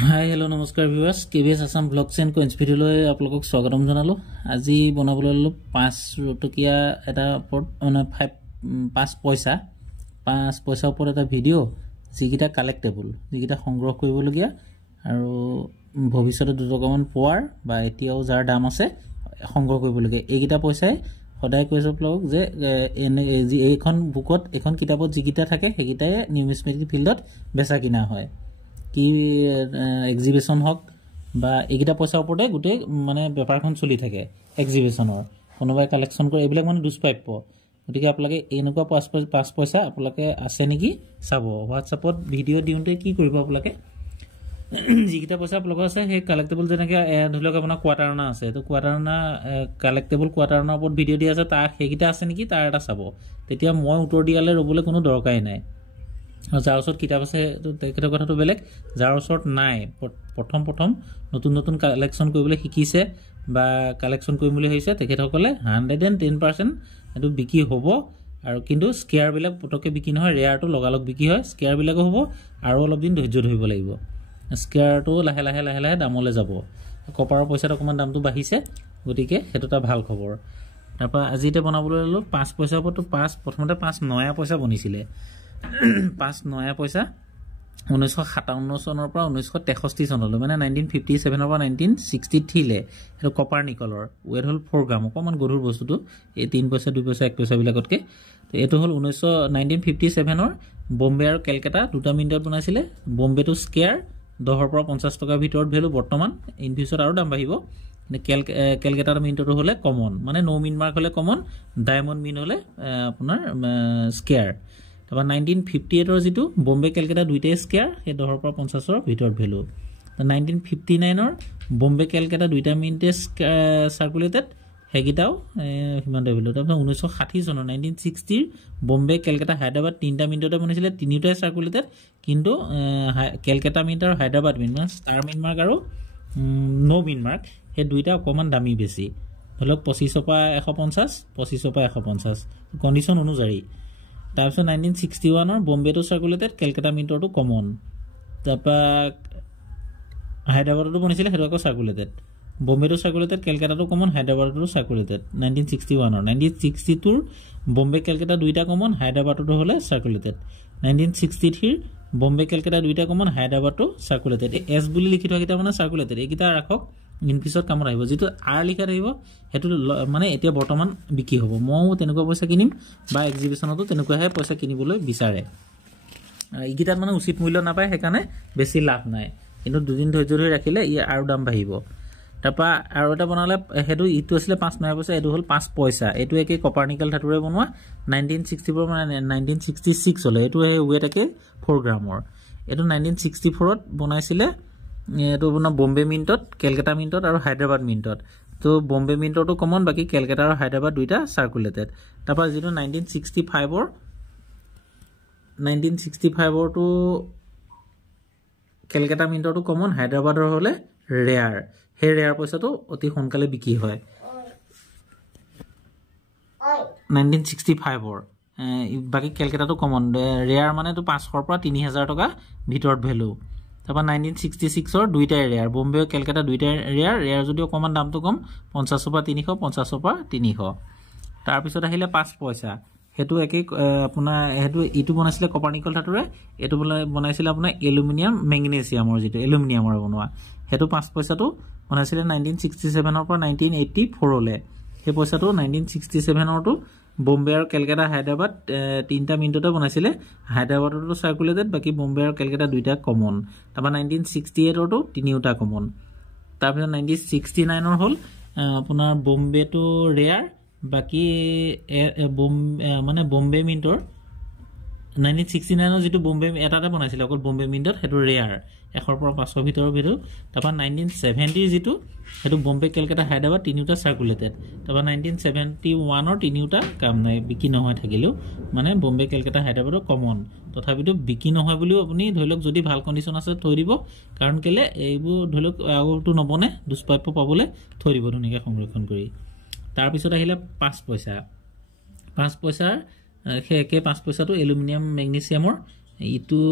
হাই hello' নমস্কাৰ viewers KVS Assam blogs and queens ভিডিঅ'লৈ আপোনালোকক স্বাগতম জনালোঁ। আজি বনাবলৈ ল'লোঁ 5 টকীয়া এটা ওপৰত মানে 5 পইচাৰ ওপৰত এটা ভিডিঅ' যিকেইটা কালেক্টেবল, যিকেইটা সংগ্ৰহ কৰিবলগীয়া আৰু ভৱিষ্যতে 2 টকামান পোৱাৰ বা এতিয়াও যাৰ দাম আছে সংগ্ৰহ কৰিবলগীয়া। এইকেইটা পইচাই সদায় কৈছোঁ আপোনালোকক যে এইখন বুকত এইখন কিতাপত যিকেইটা থাকে সেইকেইটাই নিউমিছমেটিক ফিল্ডত বেচা কিনা হয়। কি এক্সিবিশন হওক বা এইকেইটা পইচাৰ ওপৰতে গোটেই মানে বেপাৰখন চলি থাকে। এক্সিবিশনৰ কোনোবাই কালেকশ্যন কৰে এইবিলাক মানে দুষ্প্ৰাপ্য। গতিকে আপোনালোকে এনেকুৱা 5 পইচা আপোনালোকে আছে নেকি চাব। হোৱাটছআপত ভিডিঅ' দিওঁতে কি কৰিব আপোনালোকে যিকেইটা পইচা আপোনালোকৰ আছে সেই কালেক্টেবল, যেনেকৈ ধৰি লওক আপোনাৰ কোৱাৰ্টাৰনা আছে, তো কোৱাৰ্টাৰনা কালেক্টেবল কোৱাৰ্টাৰনাৰ ওপৰত ভিডিঅ' দিয়া আছে, তাৰ সেইকেইটা আছে নেকি তাৰ এটা চাব। তেতিয়া মই উত্তৰ দিয়ালৈ ৰ'বলৈ কোনো দৰকাৰেই নাই। যাৰ ওচৰত কিতাপ আছে তেখেতৰ কথাটো বেলেগ, যাৰ ওচৰত নাই প্ৰথম নতুন কালেকশ্যন কৰিবলৈ শিকিছে বা কালেকশ্যন কৰিম বুলি ভাবিছে তেখেতসকলে 110% এইটো বিক্ৰী হ'ব। আৰু কিন্তু স্কেয়াৰবিলাক পটককৈ বিক্ৰী নহয়, ৰেয়াৰটো লগালগ বিক্ৰী হয়, স্কেয়াৰবিলাকো হ'ব আৰু অলপ দিন ধৈৰ্য ধৰিব লাগিব। স্কেয়াৰটো লাহে লাহে দামলৈ যাব। কপাৰৰ পইচাত অকণমান দামটো বাঢ়িছে, গতিকে সেইটো এটা ভাল খবৰ। তাৰপৰা আজি এতিয়া বনাবলৈ ল'লোঁ 5 পইচাৰ ওপৰতো প্ৰথমতে 5 নয়া পইচা বনিছিলে। 5 নয়া পইচা 1957 চনৰ পৰা 1963 চনলৈ, মানে 1957 পৰা 1963 সেইটো কপাৰ নিকলৰ। ৱেট হ'ল 4 গ্ৰাম, অকণমান গধুৰ বস্তুটো, এই 3 পইচা 2 পইচা 1 পইচাবিলাকতকৈ। তো এইটো হ'ল 1957 বম্বে আৰু কেলকাতা 2টা মিনিটত বনাইছিলে। বম্বেটো স্কেয়াৰ 10 পৰা 50 টকাৰ ভিতৰত ভেলু বৰ্তমান, ইন ফিউচাৰত আৰু দাম বাঢ়িব। কেলকাতাৰ মিনিটটো হ'লে কমন, মানে ন' মিন মাৰ্ক হ'লে কমন, ডায়মণ্ড মিন হ'লে আপোনাৰ স্কেয়াৰ। তাৰপৰা 1958 যিটো বম্বে কেলকাতা দুইটাই স্কেয়াৰ, সেই 10 পৰা 50ৰ ভিতৰত ভেলু। 1959 বম্বে কেলকাতা 2টা মিনিটে চাৰ্কুলেটেড, সেইকেইটাও সিমানতে ভেলু। তাৰপিছত 1960 চনৰ 1960 বম্বে কেলকাতা হায়দৰাবাদ 3টা মিনিটতে বনাইছিলে, 3টাই চাৰ্কুলেটেড, কিন্তু কেলকাতা মিনিট আৰু হায়দৰাবাদ মিনিট মানে ষ্টাৰ মিন মাৰ্ক আৰু ন' মিন মাৰ্ক সেই দুইটা অকণমান দামী বেছি। ধৰি লওক 25 পৰা 150, 25 পৰা 150 কণ্ডিশ্যন অনুযায়ী। তাৰপিছত 1961 বম্বেটো চাৰ্কুলেটেড, কেলকাতা মিনিটৰটো কমন। তাৰপৰা হায়দৰাবাদতো বনিছিলে, সেইটো আকৌ circulated. বম্বেটো circulated, কেলকাতাটো common, হায়দৰাবাদতো circulated 1961। 1962 Bombay Calcutta 2টা কমন, হায়দৰাবাদতো হ'লে চাৰ্কুলেটেড। 1963 বম্বে কেলকাতা 2টা কমন, হায়দৰাবাদতো চাৰ্কুলেটেড। এই এছ বুলি লিখি থোৱাকেইটা মানে চাৰ্কুলেটেড, এইকেইটা ৰাখক, ইনফিছত কামত আহিব। যিটো আৰ লিখা থাকিব সেইটো মানে এতিয়া বৰ্তমান বিক্ৰী হ'ব। ময়ো তেনেকুৱা পইচা কিনিম বা এক্সিবিশ্যনতো তেনেকুৱাহে পইচা কিনিবলৈ বিচাৰে। এইকেইটাত মানে উচিত মূল্য নাপায়, সেইকাৰণে বেছি লাভ নাই, কিন্তু 2 দিন ধৈৰ্য ধৰি ৰাখিলে ই আৰু দাম বাঢ়িব। তাৰপৰা আৰু এটা বনালে, সেইটো ইটো আছিলে 5 নয়া পইচা, এইটো হ'ল 5 পইচা। এইটো একেই কপাৰনিকেল ধাতুৰে বনোৱা, 1964 মানে 1966 হ'লে। এইটো সেই ৱেট একেই 4 গ্ৰামৰ। এইটো 1964 বনাইছিলে। এইটো আপোনাৰ বম্বে মিনিটত, কেলকাতা মিনিটত আৰু হায়দৰাবাদ মিনিটত। তো বম্বে মিনিটৰটো কমন, বাকী কেলকাতা আৰু হায়দৰাবাদ 2টা চাৰ্কুলেটেড। তাৰপৰা যিটো 1965ৰটো কেলকাতা মিনিটৰটো কমন, হায়দৰাবাদৰ হ'লে ৰেয়াৰ। সেই ৰেয়াৰ পইচাটো অতি সোনকালে বিক্ৰী হয়। 1965 বাকী কেলকাতাটো কমন, ৰেয়াৰ মানেতো 500 পৰা 3000 টকা ভিতৰত ভেলু। তাৰপৰা 1966 2টাই ৰেয়াৰ, বম্বে আৰু কেলকাতা 2টাই ৰেয়াৰ যদিও অকণমান দামটো কম, 50 পৰা 300, 50 পৰা 300। তাৰপিছত আহিলে 5 পইচা, সেইটো একেই আপোনাৰ, সেইটো ইটো বনাইছিলে কপাৰনিকেল ধাতুৰে, এইটো বনাইছিলে আপোনাৰ এলুমিনিয়াম মেগনেছিয়ামৰ, যিটো এলুমিনিয়ামৰ বনোৱা। সেইটো 5 পইচাটো বনাইছিলে 1967 পৰা 1984লৈ। সেই পইচাটো 1967ৰটো বম্বে আৰু কেলকাতা হায়দৰাবাদ 3টা মিনিটতে বনাইছিলে, হায়দৰাবাদতো চাৰ্কুলেটেড, বাকী বম্বে আৰু কেলকাতা 2টা কমন। তাৰপৰা 1968ৰটো 3টা কমন। তাৰপিছত 1969 হ'ল আপোনাৰ বম্বেটো ৰেয়াৰ, বাকী মানে বম্বে মিনিটৰ 1969 যিটো বম্বে এটাতে বনাইছিলে অকল বম্বে মিনিটত, সেইটো ৰেয়াৰ 100 পৰা 500 ভিতৰৰ ভিতৰত। তাৰপৰা 1970 যিটো, সেইটো বম্বে কেলকাতা হায়দৰাবাদ 3টা চাৰ্কুলেটেড। তাৰপৰা 1971 3টা কাম নাই, বিক্ৰী নহয় থাকিলেও, মানে বম্বে কেলকাতা হায়দৰাবাদৰ কমন। তথাপিতো বিক্ৰী নহয় বুলিও আপুনি ধৰি লওক যদি ভাল কণ্ডিশ্যন আছে থৈ দিব, কাৰণ কেলৈ এইবোৰ ধৰি লওক আগতো নবনে, দুষ্প্ৰাপ্য পাবলৈ থৈ দিব ধুনীয়াকৈ সংৰক্ষণ কৰি। তাৰপিছত আহিলে 5 পইচা। 5 পইচাৰ সেই একে 5 পইচাটো এলুমিনিয়াম মেগনেছিয়ামৰ, ইটো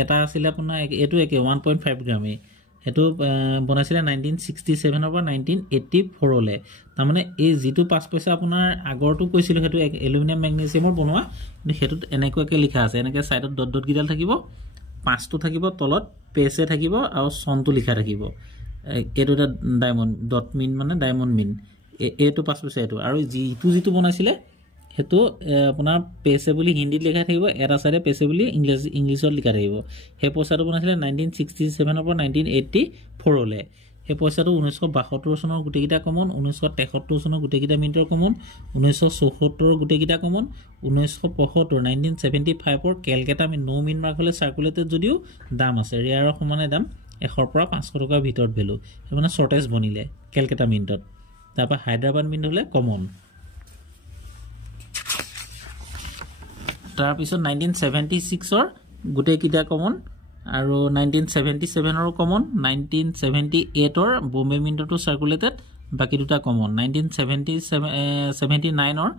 এটা আছিলে আপোনাৰ এইটো একে 1.5 গ্ৰামে হেতু বনাইছিলে 1967 পৰা 1984 লে তাৰমানে এই যেটো 5 পইচা আপোনাৰ আগৰটো কৈছিল হেতু এলুমিনিয়াম ম্যাগনেসিয়ামৰ বনোৱা কিন্তু হেতুত এনেকুৱাকে লিখা আছে এনেকে সাইডত ডট ডট গিডাল থাকিব 5টো থাকিব তলত পেছে থাকিব আৰু সনটো লিখা থাকিব এটো এটা ডায়মন্ড ডট মিন মানে ডায়মন্ড মিন এটো 5 পইচা এটো আৰু যেটো বনাইছিলে হেতু আপোনাৰ পেছে বুলি হিন্দীত লিখা থাকিব এটা সাইডে পেছে বুলি ইংলিছত লিখা থাকিব হে পইচাটো বনাইছিলে 1967 পৰা 1984 লে হে পইচাটো 1972 চনৰ গুটেকিটা কমন 1973 চনৰ গুটেকিটা মিনিটৰ কমন 1974 গুটেকিটা কমন 1975 1975 ৰ কেলকাতা নো মিন মাৰ্ক হলে সাৰ্কুলেটেড যদিও দাম আছে ৰিয়াৰৰ সমানে দাম 100 পৰা 500 টকাৰ ভিতৰত ভ্যালু মানে শৰ্টেজ বনিলে কেলকাতা মিনিটত তাৰপা হায়দৰাবাদ মিনিট হলে কমন তাৰ পিছত 1976 ৰ গুটেকিটা কমন আৰু 1977 ৰ কমন 1978 ৰ বম্বে মিনিটটো সাৰ্কুলেটেড বাকি দুটা কমন 1979 ৰ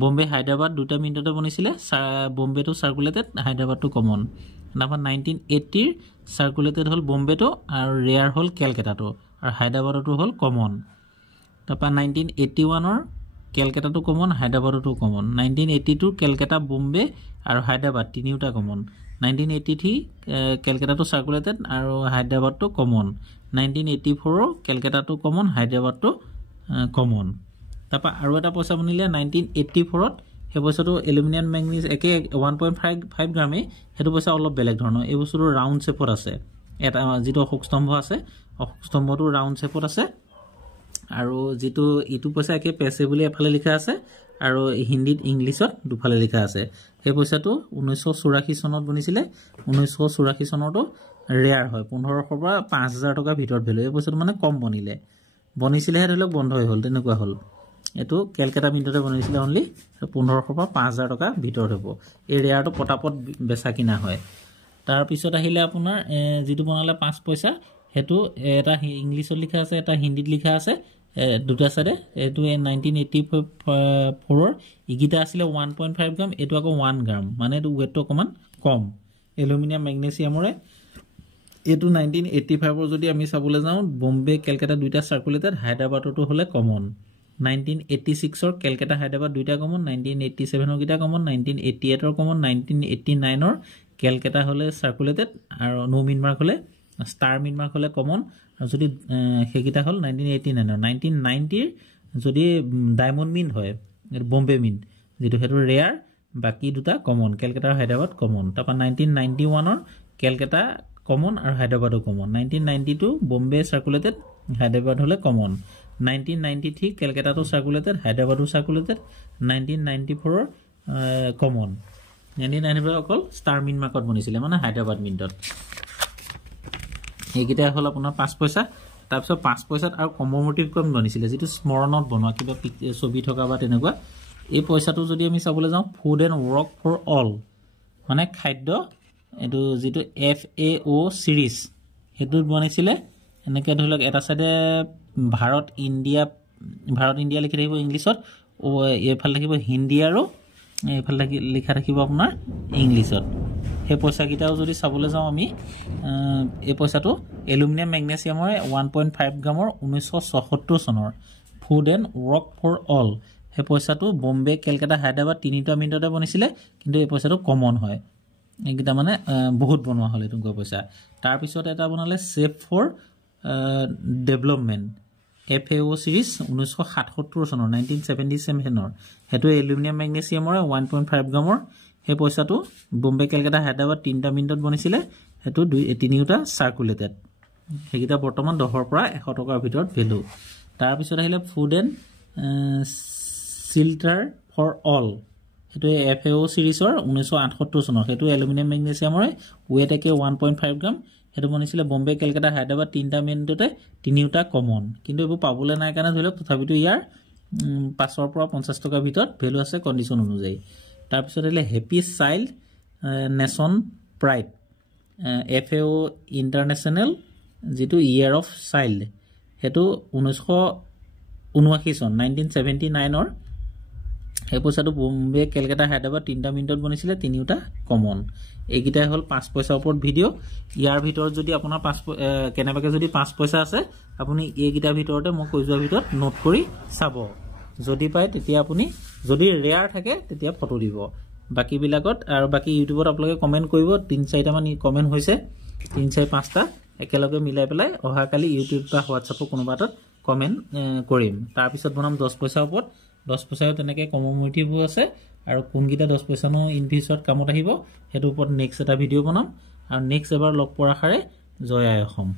বম্বে হায়দৰাবাদ দুটা মিনিটতে বনিছিলে বম্বেটো সাৰ্কুলেটেড হায়দৰাবাদটো কমন নাম্বাৰ 1980 ৰ সাৰ্কুলেটেড হল বম্বেটো আৰু ৰেয়াৰ হল কেলকাতাটো আৰু হায়দৰাবাদটো হল কমন তাৰপা 1981 ৰ কেলকাতাটো কমন হায়দৰাবাদটো কমন 1982 কেলকাতা বম্বে আৰু হায়দৰাবাদ তিনিটা কমন 1983 কেলকাতাটো সাৰ্কুলেটেড আৰু হায়দৰাবাদটো কমন 1984 কেলকাতাটো কমন হায়দৰাবাদটো কমন তাৰপা আৰু এটা পইচা বনিলে 1984 ত হে পইচাটো এলুমিনিয়াম ম্যাগনেস একে 1.5 গ্ৰামে হেতু পইচা অলপ বেলেগ ধৰণৰ এই বস্তুটো ৰাউন্ড শেপত আছে এটা যেটো অশোক স্তম্ভ আছে অশোক স্তম্ভটো ৰাউন্ড শেপত আছে আৰু যেটো ইটো পইচা একে পেছে বুলি এফালে লিখা আছে আৰু হিন্দীত ইংলিছত দুফালে লিখা আছে এই পইচাটো 1984 চনত বনিছিলে 1984 চনতো ৰেয়াৰ হয় 1500 পৰা 5000 টকা ভিতৰত ভ্যালু এই পইচাটো মানে কম বনিছিলে হেতলক বন্ধ হৈ হল তেনেকুৱা হল এটো কেলকাতা মিনিটতে বনিছিলে অনলি 1500 পৰা 5000 টকা ভিতৰত হ'ব এই ৰেয়াৰটো পটাপট বেচা কিনা হয় তাৰ পিছত আহিলে আপোনাৰ যেটো বনালে 5 পইচা হেতু এটা ইংলিছত লিখা আছে এটা হিন্দীত লিখা আছে দুটা সাইডে এটো 1984 ৰ ইগিটা আছিল 1.5 গ্ৰাম এটো আকৌ 1 গ্ৰাম মানে এটো ওয়েটটো কমান কম এলুমিনিয়াম ম্যাগনেসিয়ামৰে এটো 1985 ৰ যদি আমি চাবলৈ যাও বম্বে কেলকাতা দুইটা সাৰ্কুলেটেড হায়দৰাবাদটো হলে কমন 1986 ৰ কেলকাতা হায়দৰাবাদ দুইটা কমন 1987 ৰ গিটা কমন 1988 ৰ কমন 1989 ৰ কেলকাতা হলে সাৰ্কুলেটেড আৰু নো মিন মাৰ্ক হলে স্টাৰ মিন মাৰ্ক হলে কমন আৰু যদি হেগিটা হল 1989 ৰ 1990 ৰ যদি ডায়মন্ড মিন হয় বম্বে মিন যেটো হেতু ৰেয়াৰ বাকি দুটা কমন কেলকাতা আৰু হায়দৰাবাদ কমন তাৰপা 1991 ৰ কেলকাতা কমন আৰু হায়দৰাবাদো কমন 1992 বম্বে সাৰ্কুলেটেড হায়দৰাবাদ হলে কমন 1993 কেলকাতাটো সাৰ্কুলেটেড হায়দৰাবাদো সাৰ্কুলেটেড 1994 ৰ কমন 1994 অকল স্টাৰ মিন মাৰ্কত বনিছিলে মানে হায়দৰাবাদ মিনিটত এইকিটা হল আপোনাৰ 5 পইচা তাৰপিছত 5 পইচাত আৰু কমোমোটিভ কম বনিছিলে যেটো স্মৰণত বনোৱা কিবা ছবি থকা বা তেনেকুৱা এই পইচাটো যদি আমি চাবলৈ যাওঁ food and work for all মানে খাদ্য এটো যেটো FAO সিৰিজ হেতুত বনিছিলে এনেকে ধৰক এটা সাইডে ভাৰত ইন্ডিয়া লিখি থাকিব ইংলিছত ও এফাল থাকিব হিন্দী আৰু এফাল লিখা থাকিব আপোনাৰ ইংলিছত হে পইচা কিটাও যদি চাবলৈ যাও আমি এই পইচাটো এলুমিনিয়াম ম্যাগনেসিয়ামৰ 1.5 গ্ৰামৰ 1974 চনৰ food and work for all হে পইচাটো বম্বে কেলকাতা হায়দৰাবাদ তিনিটা মিনিটতে বনিছিলে কিন্তু এই পইচাটো কমন হয় এইকিটা মানে বহুত বনোৱা হলে তুমক পইচা তাৰ পিছত এটা বনালে সেফ ফৰ ডেভেলপমেন্ট FAO সিৰিজ 1977 চনৰ 1977 চনৰ হেতু এলুমিনিয়াম ম্যাগনেসিয়ামৰ 1.5 গ্ৰামৰ হে পইচাটো বম্বে কেলকাতা হায়দৰাবাদ তিনিটা মিনিটত বনিছিলে হেতু তিনিটা সাৰ্কুলেটেড হেগিটা বৰ্তমান 10 পৰা 100 টকাৰ ভিতৰত ভ্যালু তাৰ পিছত আহিলে ফুড এন্ড শিল্টাৰ ফৰ অল হেতু FAO সিৰিজৰ 1978 চনৰ হেতু এলুমিনিয়াম ম্যাগনেসিয়ামৰ ওয়েট একে 1.5 গ্ৰাম হেতু বনিছিলে বম্বে কেলকাতা হায়দৰাবাদ তিনিটা মিনিটতে তিনিটা কমন কিন্তু এবোৰ পাবলৈ নাই কাৰণে ধৰিলক তথাপিতো ইয়াৰ 5 পৰা 50 টকাৰ ভিতৰত ভ্যালু আছে কন্ডিশন অনুযায়ী তাৰ পিছত আহিলে happy child nation pride FAO ইন্টাৰনেশনাল যেটো ইয়াৰ অফ চাইল্ড হেতু 1979 চন 1979 ৰ এই পইচাটো বম্বে কেলকাতা হায়দৰাবাদ 3টা মিনিটত বনিছিলে তিনিটা কমন এইকেইটাই হ'ল 5 পইচাৰ ওপৰত ভিডিঅ' ইয়াৰ ভিতৰত যদি আপোনাৰ 5 কেনেবাকে যদি 5 পইচা আছে আপুনি এইকেইটাৰ ভিতৰতে মই কৈ যোৱাৰ ভিতৰত নোট কৰি চাব যদি পায় তেতিয়া আপুনি যদি ৰেয়াৰ থাকে তেতিয়া ফটো দিব বাকি বিলাকত আৰু বাকি ইউটিউবত আপোনালোকে কমেন্ট কৰিব 3-4টা মান কমেন্ট হৈছে 3-4-5টা একেলগে মিলাই পেলাই অহাকালি ইউটিউব বা হোৱাটছআপত কোনোবাটাত কমেন্ট কৰিম তাৰ পিছত বনাম 10 পইচাৰ ওপৰত 10 পইচাও তেনেকৈ কমোমেটিভ আছে আৰু কোনগিটা 10 পইচা নো ইনভেষ্টত কামত আহিব হেতু ওপৰত নেক্সট এটা ভিডিও বনাম আৰু নেক্সট এবাৰ লগ পোৱাৰ আশাৰে জয় আই অসম